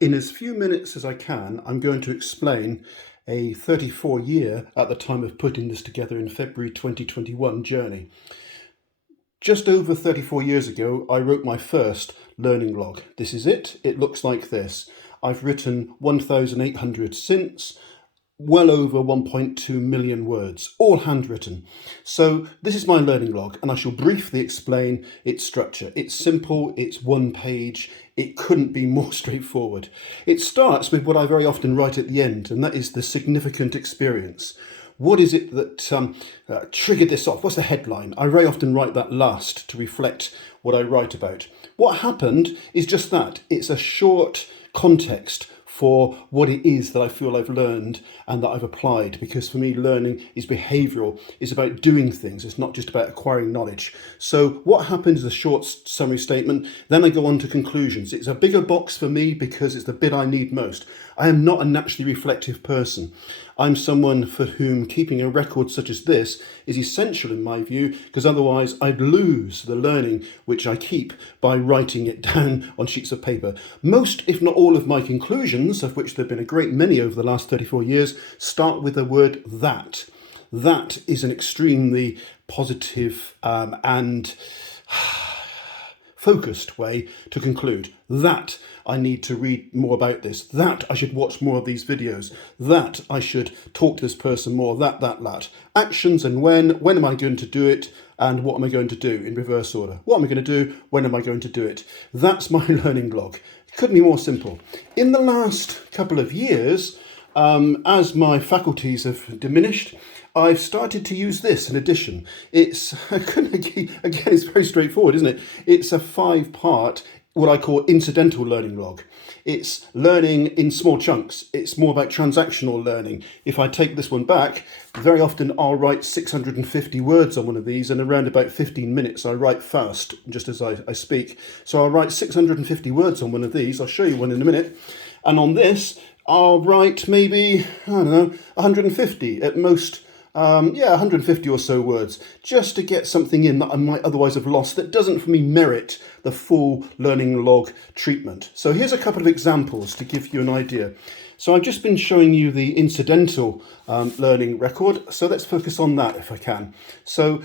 In as few minutes as I can, I'm going to explain a 34-year, at the time of putting this together in February 2021, journey. Just over 34 years ago, I wrote my first learning log. This is it. It looks like this. I've written 1,800 since, well over 1.2 million words, all handwritten. So this is my learning log, and I shall briefly explain its structure. It's simple, it's one page, it couldn't be more straightforward. It starts with what I very often write at the end, and that is the significant experience. What is it that triggered this off? What's the headline? I very often write that last to reflect what I write about. What happened is just that. It's a short context for what it is that I feel I've learned and that I've applied, because for me learning is behavioural, it's about doing things, it's not just about acquiring knowledge. So what happened is a short summary statement, then I go on to conclusions. It's a bigger box for me because it's the bit I need most. I am not a naturally reflective person. I'm someone for whom keeping a record such as this is essential in my view, because otherwise I'd lose the learning which I keep by writing it down on sheets of paper. Most, if not all, of my conclusions, of which there have been a great many over the last 34 years, start with the word that. That is an extremely positive and focused way to conclude. That I need to read more about this. That I should watch more of these videos. That I should talk to this person more. That. Actions and when am I going to do it, and what am I going to do in reverse order. What am I going to do? When am I going to do it? That's my learning log. It couldn't be more simple. In the last couple of years, as my faculties have diminished, I've started to use this in addition. It's, again, it's very straightforward, isn't it? It's a 5-part, what I call incidental learning log. It's learning in small chunks. It's more about transactional learning. If I take this one back, very often I'll write 650 words on one of these, and around about 15 minutes I write fast, just as I speak. So I'll write 650 words on one of these. I'll show you one in a minute. And on this, I'll write maybe, I don't know, 150 at most. 150 or so words, just to get something in that I might otherwise have lost that doesn't for me merit the full learning log treatment. So here's a couple of examples to give you an idea. So I've just been showing you the incidental learning record, so let's focus on that if I can. So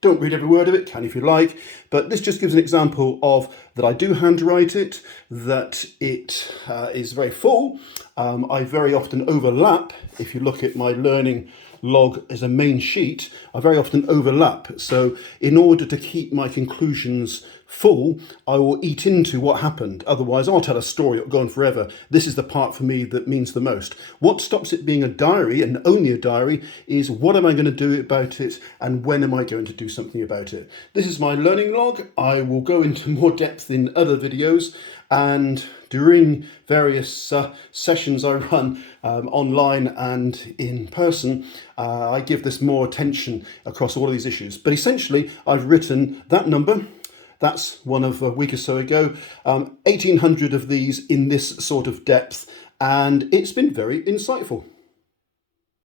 don't read every word of it, can if you like, but this just gives an example of that I do handwrite it, that it is very full. I very often overlap. If you look at my learning log as a main sheet, I very often overlap. So in order to keep my conclusions full, I will eat into what happened. Otherwise, I'll tell a story, it'll go on forever. This is the part for me that means the most. What stops it being a diary, and only a diary, is what am I going to do about it, and when am I going to do something about it. This is my learning log. I will go into more depth in other videos, and during various sessions I run online and in person, I give this more attention across all of these issues. But essentially, I've written that number. That's one of a week or so ago, 1,800 of these in this sort of depth, and it's been very insightful.